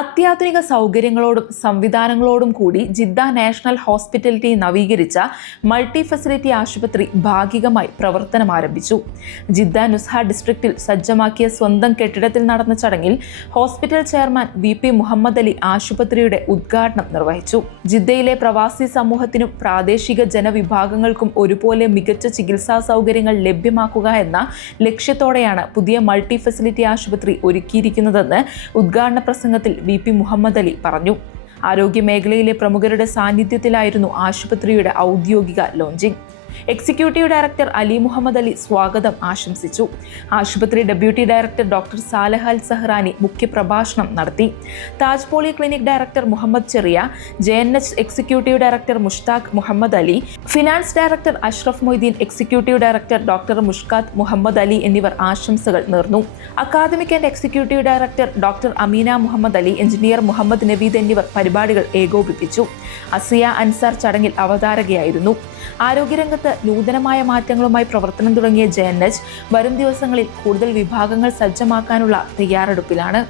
അത്യാധുനിക സൗകര്യങ്ങളോടും സംവിധാനങ്ങളോടും കൂടി Jeddah national hospitality നവീകരിച്ച മൾട്ടി ഫെസിലിറ്റി ആശുപത്രി ഭാഗികമായി പ്രവർത്തനം ആരംഭിച്ചു. ജിദ്ദ നുസ്ഹ ഡിസ്ട്രിക്റ്റിൽ സജ്ജമാക്കിയ സ്വന്തം കെട്ടിടത്തിൽ നടന്ന ചടങ്ങിൽ hospital chairman VP Muhammad Ali ആശുപത്രിയുടെ ഉദ്ഘാടനം നിർവഹിച്ചു. ജിദ്ദയിലെ പ്രവാസി സമൂഹത്തിനും പ്രാദേശിക ജനവിഭാഗങ്ങൾക്കും ഒരുപോലെ മികച്ച ചികിത്സാ സൗകര്യങ്ങൾ ലഭ്യമാക്കുക എന്ന ലക്ഷ്യത്തോടെയാണ് പുതിയ മൾട്ടി ഫെസിലിറ്റി ആശുപത്രി ഒരുക്കിയിരിക്കുന്നതെന്ന് ഉദ്ഘാടന പ്രസംഗത്തിൽ VP മുഹമ്മദ് അലി പറഞ്ഞു. ആരോഗ്യ മേഖലയിലെ പ്രമുഖരുടെ സാന്നിധ്യത്തിലായിരുന്നു ആശുപത്രിയുടെ ഔദ്യോഗിക ലോഞ്ചിംഗ്. എക്സിക്യൂട്ടീവ് ഡയറക്ടർ അലി മുഹമ്മദ് അലി സ്വാഗതം ആശംസിച്ചു. ആശുപത്രി deputy director doctor Saleh Al Zahrani മുഖ്യപ്രഭാഷണം നടത്തി. Taj polyclinic director Muhammad Cheriya, JNH executive director Mushtaq Muhammad Ali, finance director Ashraf Moideen, executive director doctor Mushkath Muhammad Ali എന്നിവർ ആശംസകൾ നേർന്നു. Academic and executive director doctor Ameena Muhammad Ali, engineer Muhammad Naveed എന്നിവർ പരിപാടികൾ ഏകോപിപ്പിച്ചു. അസിയ അൻസാർ ചടങ്ങിൽ അവതാരകയായിരുന്നു. ആരോഗ്യരംഗത്ത് നൂതനമായ മാറ്റങ്ങളുമായി പ്രവർത്തനം തുടങ്ങിയ JNH വരും ദിവസങ്ങളിൽ കൂടുതൽ വിഭാഗങ്ങൾ സജ്ജമാക്കാനുള്ള തയ്യാറെടുപ്പിലാണ്.